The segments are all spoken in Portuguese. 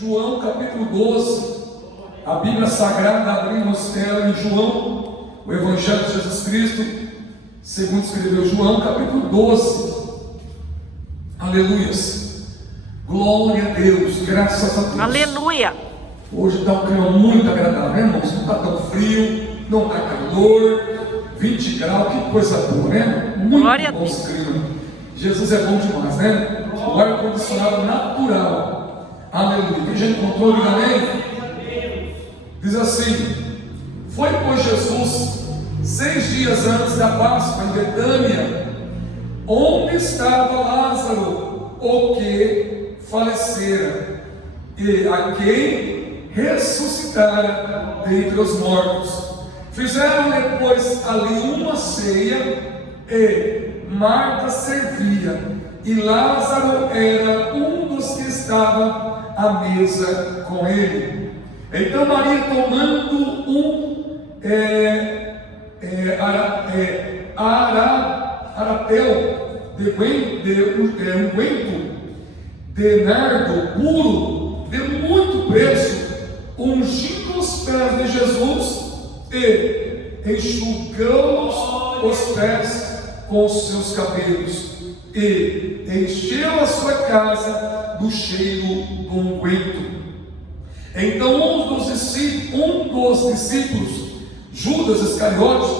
João capítulo 12, a Bíblia Sagrada abrimos ela em João, o Evangelho de Jesus Cristo, segundo escreveu João, capítulo 12. Aleluias, glória a Deus, graças a Deus. Aleluia. Hoje está um clima muito agradável, né, irmãos? Não está tão frio, não está calor, 20 graus, que coisa boa, né? Muito glória bom esse clima. Jesus é bom demais, né? O ar-condicionado natural. Aleluia. Quem já encontrou, diga amém. Diz assim: foi, pois, Jesus 6 dias antes da Páscoa em Betânia, onde estava Lázaro, o que falecera, e a quem ressuscitara dentre os mortos. Fizeram depois ali uma ceia, e Marta servia, e Lázaro era um dos que estava à mesa com ele. Então Maria, tomando um aratel de unguento de nardo puro, de muito preço, ungindo os pés de Jesus e enxugou os pés com os seus cabelos, e encheu a sua casa do cheiro do unguento. Então um dos discípulos, Judas Iscariote,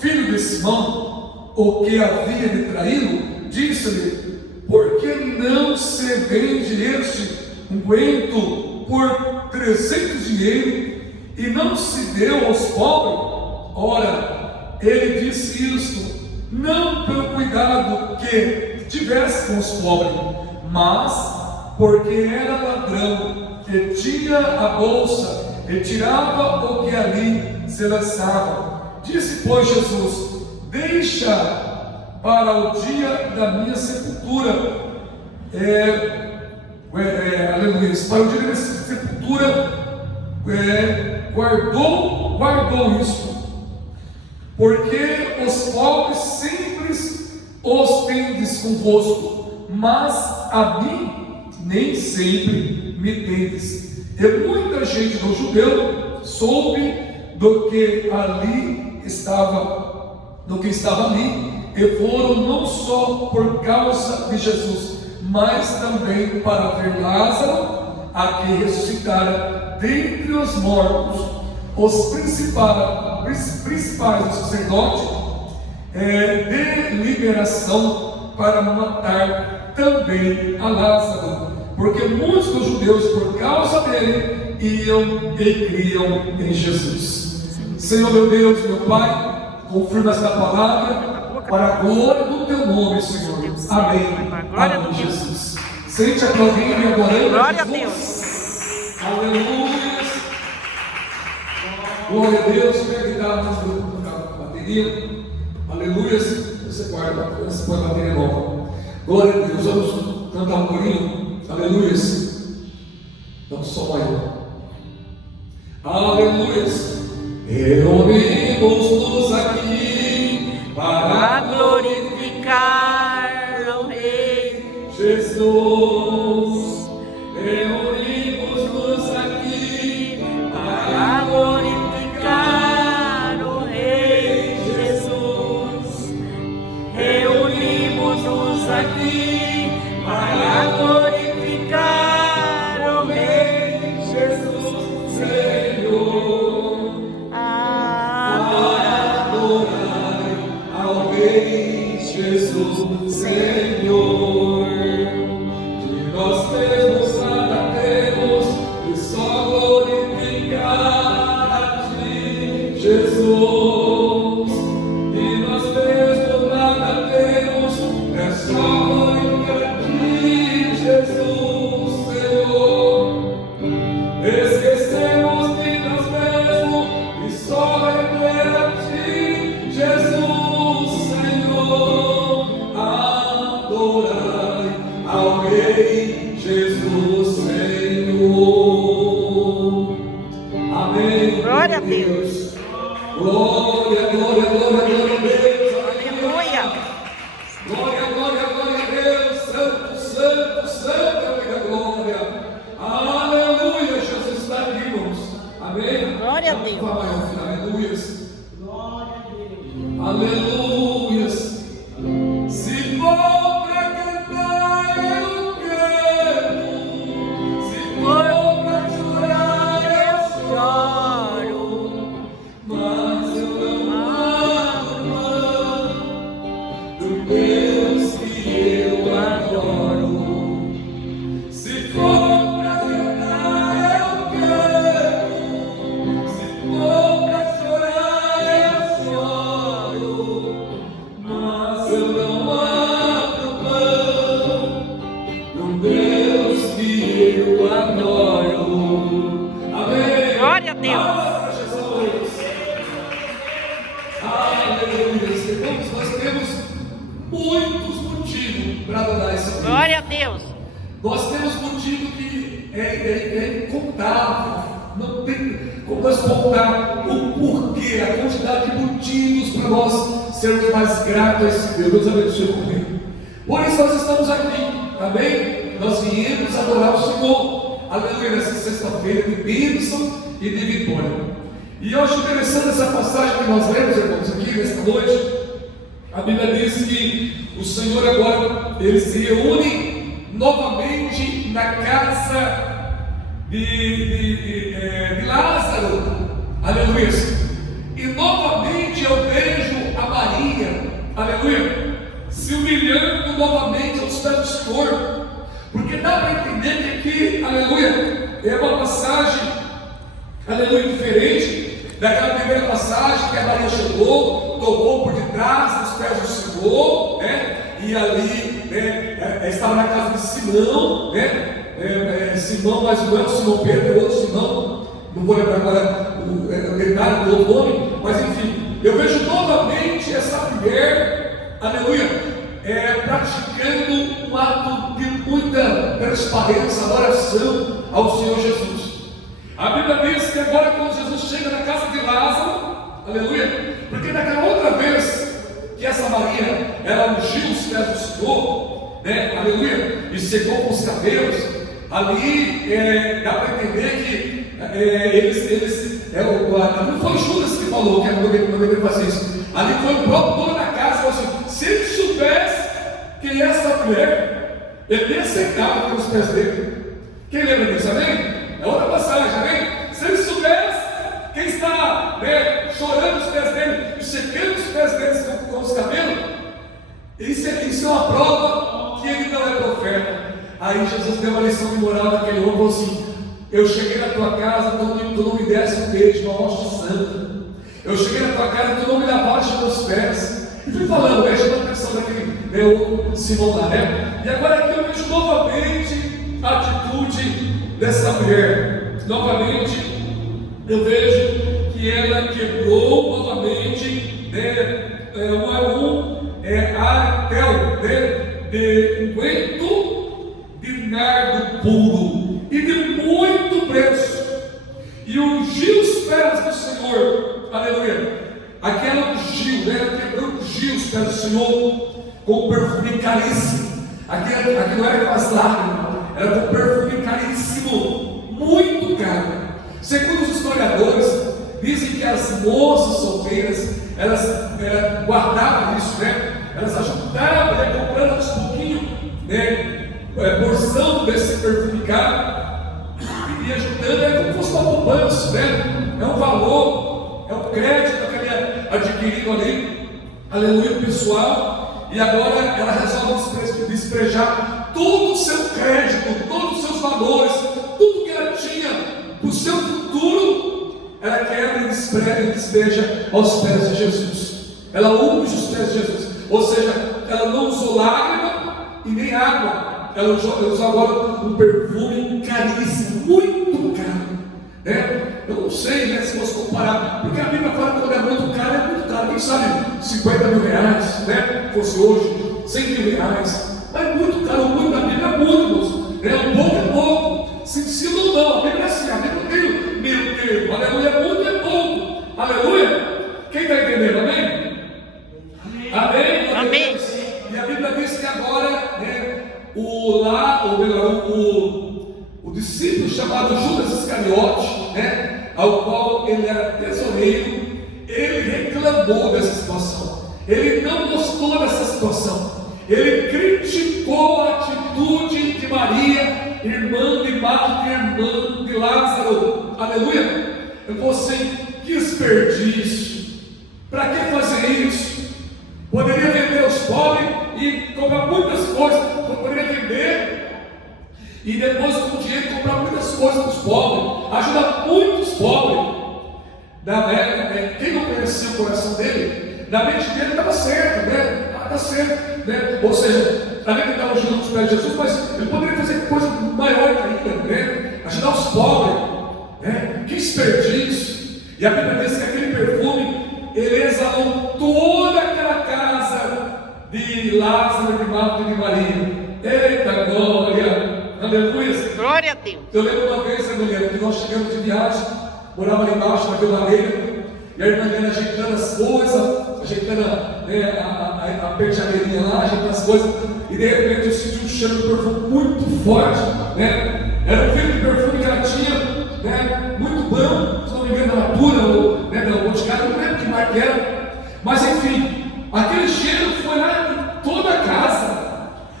filho de Simão, o que havia de traí-lo, disse-lhe: por que não se vende este unguento por 300 dinheiros e não se deu aos pobres? Ora, ele disse isto não pelo cuidado que tivesse com os pobres, mas porque era ladrão, que tinha a bolsa e tirava o que ali se lançava. Disse, pois, Jesus: deixa para o dia da minha sepultura, aleluia, para o dia da minha sepultura, guardou isso, porque os pobres sempre os tendes convosco, mas a mim nem sempre me tendes. E muita gente do judeu soube do que estava ali, e foram não só por causa de Jesus, mas também para ver Lázaro, a que ressuscitara dentre os mortos. Os principais do sacerdote deliberação para matar também a Lázaro, porque muitos dos judeus, por causa dele, iam e criam em Jesus. Senhor meu Deus, meu Pai, confirma esta palavra para a glória do teu nome, Senhor. Amém. Amém, Jesus. Sente aplaudindo e adorando. Glória a Deus. Aleluia. Glória a Deus. Quer guitarra na bateria? Aleluia. Você pode bateria nova. Glória a Deus. Vamos cantar um corinho. Aleluia. Dá um som aí. Aleluia. Reunimos-nos aqui para glorificar ao Rei Jesus. Reunimos-nos aqui para glorificar o Rei Jesus. Reunimos-nos aqui para glorificar o Rei Jesus, Senhor. Adorai ao Rei Jesus, Senhor. De nós mesmos nada temos, e só glorificar a Ti, Jesus. De nós mesmos nada temos, é só glorificar a Ti, Jesus, Senhor. Esquecemos de nós mesmos e só rever a Ti, Jesus, Senhor. Adorai ao Rei Jesus, Senhor. Amém. Glória a Deus. Glória, glória, glória, glória a Deus. Aleluia. Glória, glória, glória a Deus. Santo, santo, santo, glória. Aleluia. Fá maior, aleluias. Aleluias. Se for pra cantar, eu canto. Se for pra chorar, eu choro. Mas eu não abro mão do Deus que eu adoro. Se for pra cantar, eu canto. Se for pra chorar, eu choro. Mas eu não abro mão do Deus que eu adoro. Amém. Glória a Deus. Palmas para Jesus. Aleluia. Irmãos, nós temos muitos motivos para adorar esse Deus. Glória a Deus. Nós temos motivo que é incontável. Não tem como nós contar o porquê, a quantidade de motivos para nós sermos mais gratos a esse Deus. Deus abençoe comigo. Por isso nós estamos aqui, amém? Nós viemos adorar o Senhor, aleluia, nessa sexta-feira de bênção e de vitória. E eu acho interessante essa passagem que nós lemos, irmãos, aqui nesta noite. A Bíblia diz que o Senhor agora, Ele se reúne novamente na casa de Lázaro, aleluia. E novamente eu vejo a Maria, aleluia, se humilhando novamente aos pés do Senhor, porque dá para entender que aqui, aleluia, é uma passagem, aleluia, diferente daquela primeira passagem que a Maria chegou, tocou por detrás dos pés do Senhor, né? E ali, né, estava na casa de Simão, né? Simão, mas não é o Simão Pedro, é outro Simão, não vou lembrar agora o detalhe do outro nome, mas enfim, eu vejo novamente essa mulher, aleluia, praticando um ato de muita transparência, adoração ao Senhor Jesus. A Bíblia diz que agora, quando Jesus chega na casa de Lázaro, aleluia, porque naquela outra vez que essa Maria, ela ungiu os pés do Senhor, né, aleluia, e secou com os cabelos, ali dá para entender que não foi Judas que falou que não deveria fazer isso, ali foi o próprio dono da casa, falou assim: se ele soubesse que essa mulher, ele nem secava pelos pés dele. Quem lembra disso, amém? É outra passagem, amém? Se ele soubesse quem está, né, chorando os pés dele e secando os pés dele com os cabelos, isso é uma prova que ele não é profeta. Aí Jesus deu uma lição de moral naquele homem e falou assim: eu cheguei na tua casa, tu não me desse um beijo, uma hóstia santa. Eu cheguei na tua casa, tu não me lavaste os meus pés. E fui falando, chamando a atenção daquele meu Simão lá, né? E agora aqui eu vejo novamente a atitude dessa mulher. Novamente eu vejo que ela quebrou novamente, né, artel, né, de unguento de nardo puro e de muito preço, e ungiu os pés do Senhor, aleluia. Aquela ungiu, né, ungiu os pés do Senhor com perfume caríssimo. Aquilo não era com as lágrimas, era com perfume caríssimo, muito caro. Segundo os historiadores, dizem que as moças solteiras, elas guardavam isso, né? Elas ajudavam, né, comprando aos pouquinhos, né, porção desse perfume caro, e ajudando, como fosse uma poupança, né? É um valor, é um crédito que ele adquirido ali, aleluia, pessoal. E agora ela resolve despejar todo o seu crédito, todos os seus valores, tudo que ela tinha para o seu futuro, ela quebra e despeja aos pés de Jesus. Ela unge os pés de Jesus, ou seja, ela não usou lágrima e nem água, ela usou agora um perfume caríssimo, muito caro, né? Eu não sei, né, se você comparar, porque a Bíblia fala que quando é muito caro, quem sabe 50 mil reais, né? Fosse hoje, 100 mil reais, mas muito caro, muito na Bíblia é muito, né? Um pouco é pouco, se não, a Bíblia é assim, a Bíblia não tem meio termo, aleluia, muito é pouco, aleluia. Quem está entendendo, amém? Amém? Amém. E a Bíblia diz que agora, né, o discípulo chamado Judas Iscariote, né, ao qual ele era tesoureiro, ele reclamou dessa situação. Ele não gostou dessa situação. Ele criticou a atitude de Maria, irmã de Marta e irmã de Lázaro. Aleluia! Você, que desperdício! Para que fazer isso? Poderia vender aos pobres e comprar muitas coisas. Poderia vender e depois com o dinheiro comprar muitas coisas para os pobres, ajudar muitos pobres. Quem não conheceu o coração dele, na mente dele estava certo, né? Está certo, né? Ou seja, além de estar ajudando os pés de Jesus, mas ele poderia fazer coisa maior ainda, né? Ajudar os pobres, né? Que desperdício! E a Bíblia diz que aquele perfume, ele exalou toda aquela casa de Lázaro, de Marta e de Maria. Eita glória! Aleluia! Glória a Deus. Eu lembro uma vez, mulher, que nós chegamos de viagem, morava ali embaixo, na Vila Maria, e a irmã dele ajeitando as coisas, ajeitando a penteadeirinha lá, ajeitando as coisas, e de repente eu senti um cheiro de perfume muito forte, né? Era um vidro de perfume que ela tinha, né? Muito bom, se não me engano, da Natura, ou né, da Boticário, não lembro que marca era, mas enfim, aquele cheiro foi lá em toda a casa.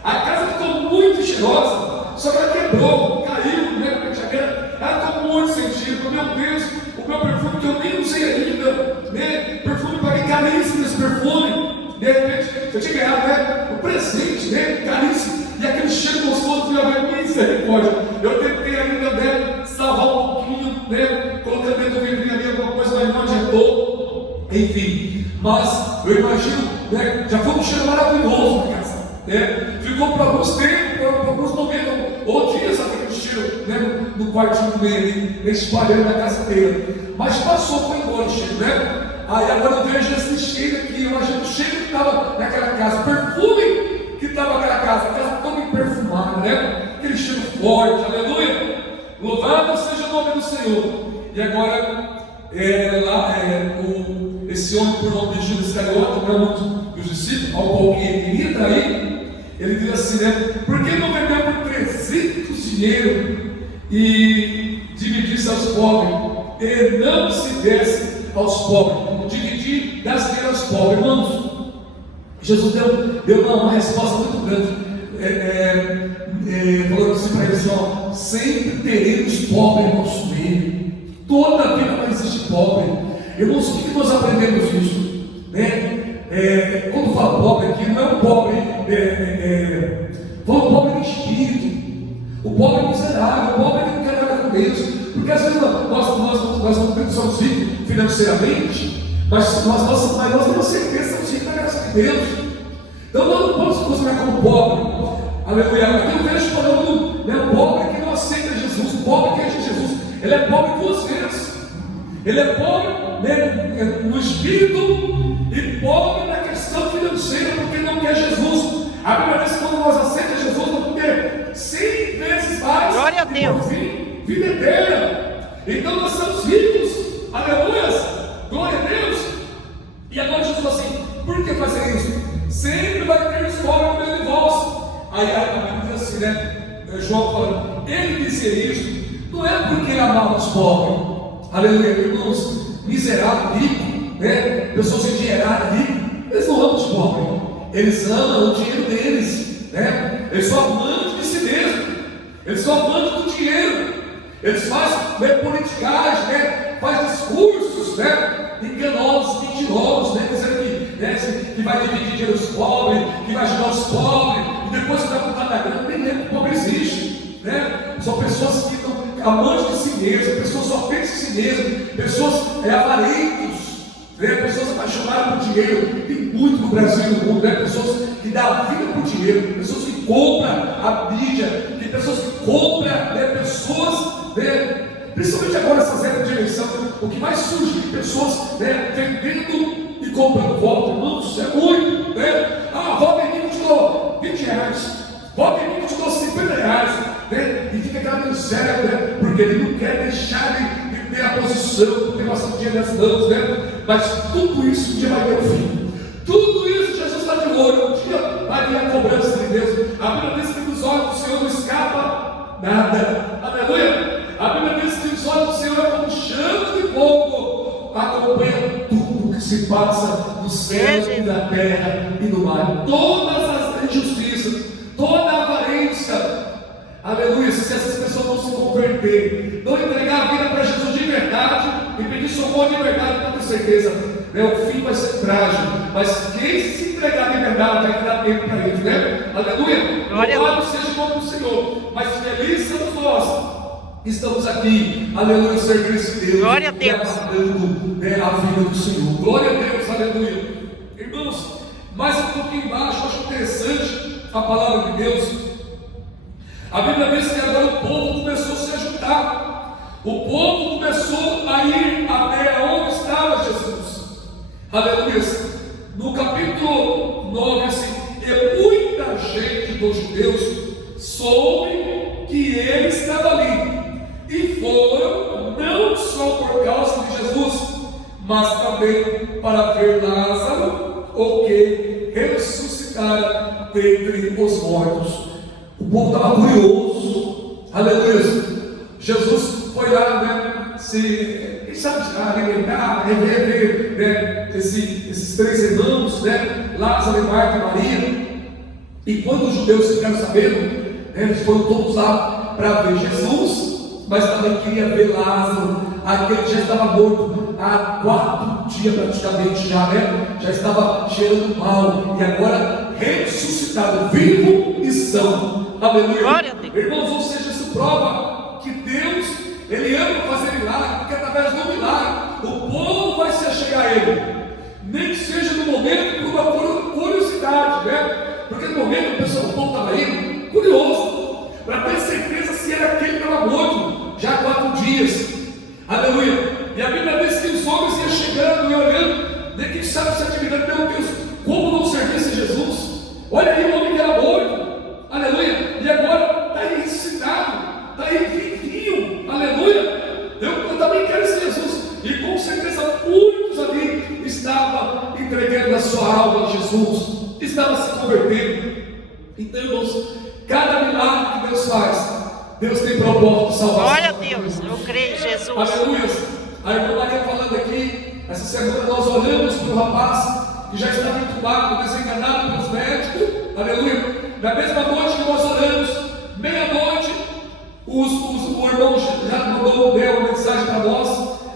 A casa ficou muito cheirosa, só que ela quebrou, caiu, né, na penteadeira. Ela ficou muito sentida. Meu Deus, o meu perfume que eu nem usei ainda, né? Perfume, paguei caríssimo esse perfume. De repente, eu tinha ganhado, né? O presente, né? Caríssimo. E aquele cheiro gostoso, já vai misericórdia. Eu tentei ainda, né? Salvar um pouquinho, né? Colocando dentro do vidrinho ali alguma coisa, mas não adiantou. Enfim, mas eu imagino, né? Já foi um cheiro maravilhoso na casa. Ficou por alguns tempos, por alguns momentos, ou dias aquele cheiro, né, no quartinho dele, espalhando na casa inteira. Mas passou, foi embora o cheiro, né? Aí agora eu vejo esse cheiro aqui, eu imagino o cheiro que estava naquela casa, o perfume que estava naquela casa, a casa toda perfumada, né? Aquele cheiro forte, aleluia! Louvado seja o nome do Senhor. E agora, esse homem por nome de Judas Iscariote, não é um dos discípulos, ao qual ele iria trair. Ele diz assim, né? Por que não vendeu por 300 dinheiro e dividisse aos pobres? E não se desse aos pobres. Dividir das dinheiro aos pobres. Irmãos, Jesus deu uma resposta muito grande. Falou assim para eles, ó, sempre teremos pobre em nosso meio. Toda a vida não existe pobre. Irmãos, o que nós aprendemos isso? Né? Quando fala pobre aqui, não é um pobre, fala pobre de espírito, o pobre miserável, o pobre que não quer nada com Deus, porque às vezes nós não somos ricos financeiramente, mas nós temos certeza que somos ricos na graça de Deus. Então nós não podemos se considerar como pobre, aleluia. Aqui eu vejo falando, né, o pobre que não aceita Jesus, o pobre que é de Jesus, ele é pobre duas vezes, ele é pobre, né, no espírito, e pobre na questão financeira, porque não quer Jesus. A Bíblia diz que quando nós aceitamos Jesus, nós vamos ter 100 vezes mais. Glória a Deus. Vida eterna. Então nós somos ricos. Aleluia. Glória a Deus. E agora Jesus fala assim: por que fazer isso? Sempre vai ter os pobres no meio de vós. Aí a Bíblia diz assim, né? João falando, ele dizia isso, não é porque ele amava os pobres. Aleluia, irmãos, miserável, rico, né? Pessoas endinheiradas, ricos, eles não amam os pobres, eles amam o dinheiro deles, né? Eles são amantes de si mesmos, eles são amantes do dinheiro, eles fazem, né, politicagem, né? Fazem discursos, né? Enganosos, mentirosos, né? Dizendo que vai dividir dinheiro dos pobres, que vai ajudar os pobres, e depois que vai contar da grana, nem lembra que o pobre existe, né? São pessoas que estão amantes de si mesmas, pessoas só pensam em si mesmas, pessoas avarentos, né? Pessoas apaixonadas por dinheiro. Tem muito no Brasil e no mundo, né? Pessoas que dão a vida por dinheiro, pessoas que compram a mídia, tem pessoas que compram, né? Pessoas, né? Principalmente agora nessas épocas de eleição, o que mais surge de pessoas, né, vendendo e comprando voto, irmãos, isso é muito, né? Ah, voto em mim, eu te dou R$20, voto em mim, eu te dou R$50, né? E fica aquela miséria, né? Porque ele não quer deixar de ter a posição, de ter bastante dinheiro nas mãos, né? Mas tudo isso um dia vai ter um fim. Tudo isso Jesus está de olho, um dia vai vir a cobrança de Deus. A Bíblia diz que dos olhos do Senhor não escapa nada. Aleluia! A Bíblia diz que os olhos do Senhor é como chama de se passa no céu e na terra e no mar. Todas as injustiças, toda a avarência, aleluia, se essas pessoas não se converterem, não entregar a vida para Jesus de verdade e pedir socorro de verdade, com certeza, né, o fim vai ser trágico. Mas quem se entregar de verdade vai dar tempo para eles, né? Aleluia. Louvado seja o nome do Senhor. Mas felizes somos nós. Estamos aqui, aleluia, servindo esse Deus. Glória a Deus. Aguardando, né, a vida do Senhor. Glória a Deus, aleluia. Irmãos, mais um pouquinho embaixo, eu acho interessante a palavra de Deus. A Bíblia diz que agora o povo começou a se ajuntar. O povo começou a ir até onde estava Jesus. Aleluia. No capítulo 9, assim, e muita gente dos judeus soube que ele estava ali. E foram não só por causa de Jesus, mas também para ver Lázaro, o que ressuscitara dentre os mortos. O povo estava curioso, aleluia. Jesus foi lá, né? Quem sabe alimentar, rever, né? Esses três irmãos, né? Lázaro, Marta e Maria. E quando os judeus ficaram sabendo, né, eles foram todos lá para ver Jesus, mas também queria ver Lázaro, aquele que já estava morto há 4 dias praticamente já, né? Já estava cheirando mal, e agora ressuscitado, vivo e são. Aleluia. Irmãos, ou seja, isso prova que Deus, Ele ama fazer milagre, porque através do milagre, o povo vai se achegar a Ele, nem que seja no momento por uma curiosidade, né? Porque no momento o povo estava indo, curioso, para ter certeza se era aquele que estava morto, já há 4 dias, aleluia. E a Bíblia diz que os homens iam chegando e olhando, nem quem sabe essa atividade, meu Deus, como não servisse Jesus? Olha aí o homem que era morto, aleluia, e agora está aí ressuscitado, está aí vivinho, aleluia. Eu também quero esse Jesus, e com certeza muitos ali estavam entregando a sua alma a Jesus, estavam se convertendo. Então, irmãos, cada milagre que Deus faz, Deus tem propósito de salvação. Glória a Deus, eu creio em Jesus. Aleluia. A irmã Maria falando aqui, essa semana nós olhamos para o rapaz que já estava entubado, desenganado pelos médicos, aleluia. Na mesma noite que nós oramos, meia-noite, o irmão já mandou uma mensagem para nós,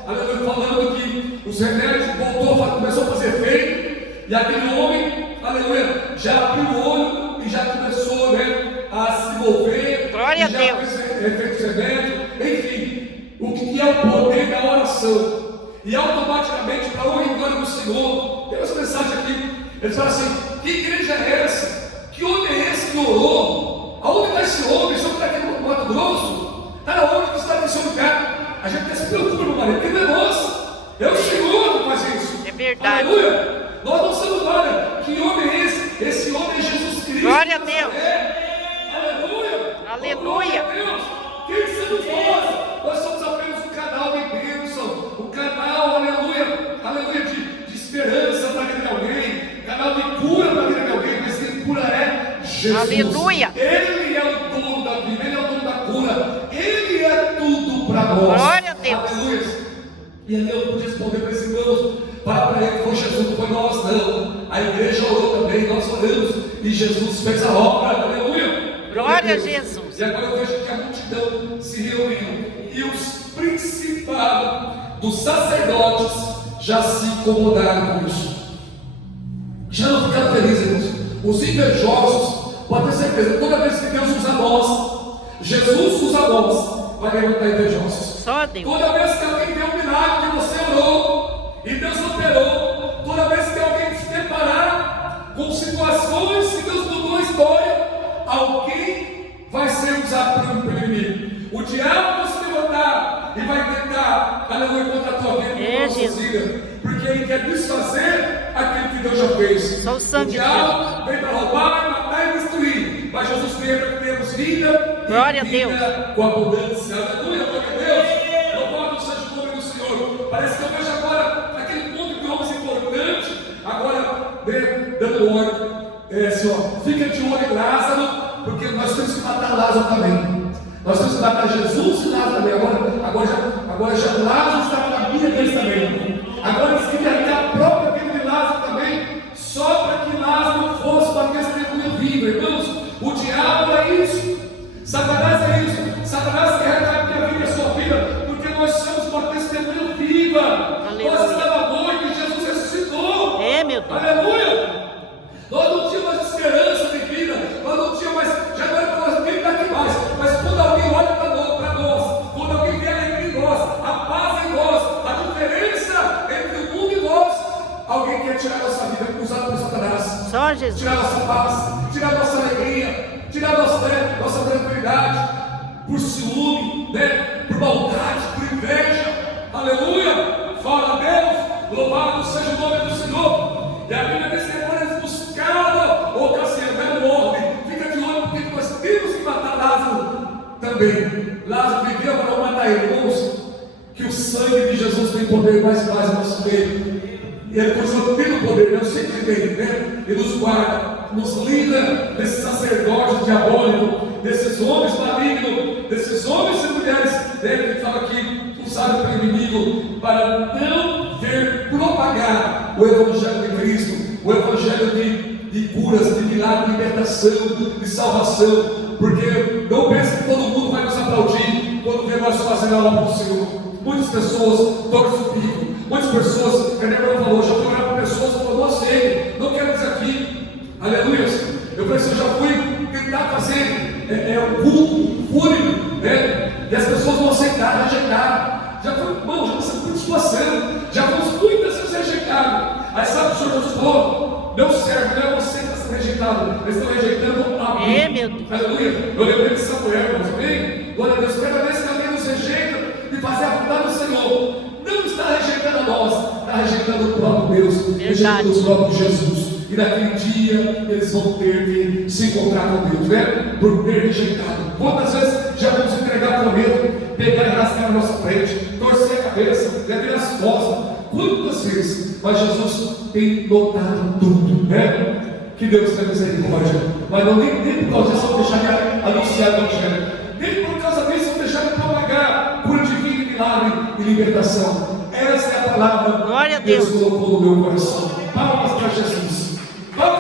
aleluia, falando que os remédios começou a fazer efeito, e aquele homem, aleluia, já abriu o olho e já começou, né, a se mover. Glória a Deus. Efeito remédio, enfim, o que é o poder da oração. E automaticamente, para honra e glória do Senhor, tem essa mensagem aqui. Eles falam assim: que igreja é essa? Que homem é esse que orou? Aonde está esse homem? Esse homem está aqui no Mato Grosso? Está onde que está nesse lugar? A gente se preocupa, meu marido, porque não é nosso. É o Senhor que faz isso. É verdade. Aleluia. Nós não somos, olha, que homem é esse? Esse homem é Jesus Cristo. Glória a Deus. Aleluia. Aleluia. Glória a Deus. Quem somos nós? Nós somos apenas um canal de bênção, um canal, aleluia, aleluia, de esperança para a vida de alguém, canal de cura para a vida de alguém, mas quem cura é Jesus. Aleluia. Ele é o dono da vida, Ele é o dono da cura, Ele é tudo para nós. Glória a Deus. Aleluia. E ali eu pude responder para esses irmãos, para ele, foi Jesus, não foi nós, não. A igreja orou também, nós oramos, e Jesus fez a obra, aleluia. Glória a Jesus. E agora eu vejo que a multidão se reuniu, e os principados dos sacerdotes já se incomodaram com isso. Já não ficaram felizes, irmãos. Os invejosos, pode ter certeza, toda vez que Deus usa nós, Jesus usa nós, vai levantar invejosos. Só Deus. Toda vez que alguém vê um milagre que você orou e Deus operou, toda vez que alguém se deparar com situações que Deus mudou a história, alguém vai ser usado pelo inimigo. O diabo vai se levantar e vai tentar, aleluia, contra a tua vida, contra a nossa vida, porque ele quer desfazer aquilo que Deus já fez. Só o sangue O diabo vem para roubar, matar e destruir, mas Jesus veio para que tenhamos vida. Glória a vida Deus. com abundância. Aleluia, glória a Deus. Louvado seja o nome do Senhor. Parece que eu vejo agora aquele ponto de homens importante, agora dando ordem. Assim, ó, fica de olho em Lázaro, porque nós temos que matar Lázaro também. Nós temos que matar Jesus e Lázaro também. Agora já Lázaro estava na vida deles também. Agora eles queriam até a própria tirar nossa vida, usada por Satanás. Só Jesus. Tirar nossa paz, tirar nossa alegria, tirar nossa tranquilidade, por ciúme, né? Por maldade, por inveja. Aleluia! Fala a Deus, louvado seja o nome do Senhor. E a Bíblia diz que depois buscava ocasião, dando ordem. Fica de olho, porque nós temos que matar Lázaro também. Lázaro viveu para não matar ele, irmãos. Que o sangue de Jesus tem poder mais no nosso meio. E ele continua tendo poder, eu sempre tem, né? Ele nos guarda, nos livra desses sacerdotes diabólicos, desses homens malignos, desses homens e mulheres, né? Que fala aqui, usados pelo inimigo, para não ver propagar o Evangelho de Cristo, o Evangelho de curas, de milagre, de libertação, de salvação, porque não pense que todo mundo vai nos aplaudir quando vê nós fazendo a obra do Senhor. Muitas pessoas torcem o bico, muitas pessoas, a Débora falou, já fui orar para pessoas que falaram, não sei, não quero dizer aqui, aleluia. Eu falei assim, eu já fui tentar fazer um culto fúnebre, né? E as pessoas vão aceitar, rejeitar. Já foi, irmão, já passei por situação, já fomos muitas vezes rejeitados. Aí sabe o que o Senhor nos falou? Não serve, não é você que está sendo rejeitado, eles estão rejeitando a mim. Meu Deus. Aleluia. Eu lembrei de Samuel, irmãos, amém? Glória a Deus, cada vez que alguém nos rejeita, de fazer a vontade do Senhor, não está rejeitando a nós, está rejeitando o próprio Deus, rejeitando o próprio Jesus. E naquele dia eles vão ter que se encontrar com Deus, né? Por ter rejeitado. Quantas vezes já vamos entregar com medo, pegar e rasgar na nossa frente, torcer a cabeça, virar as costas? Quantas vezes? Mas Jesus tem notado tudo, né? Que Deus tenha misericórdia. Mas não nem por causa disso vão deixar de anunciar o Evangelho. Nem por causa disso vão deixar de propagar cura divina, milagre e libertação. Essa é a palavra Glória a que Deus Deus. colocou no meu coração. Palmas para Jesus.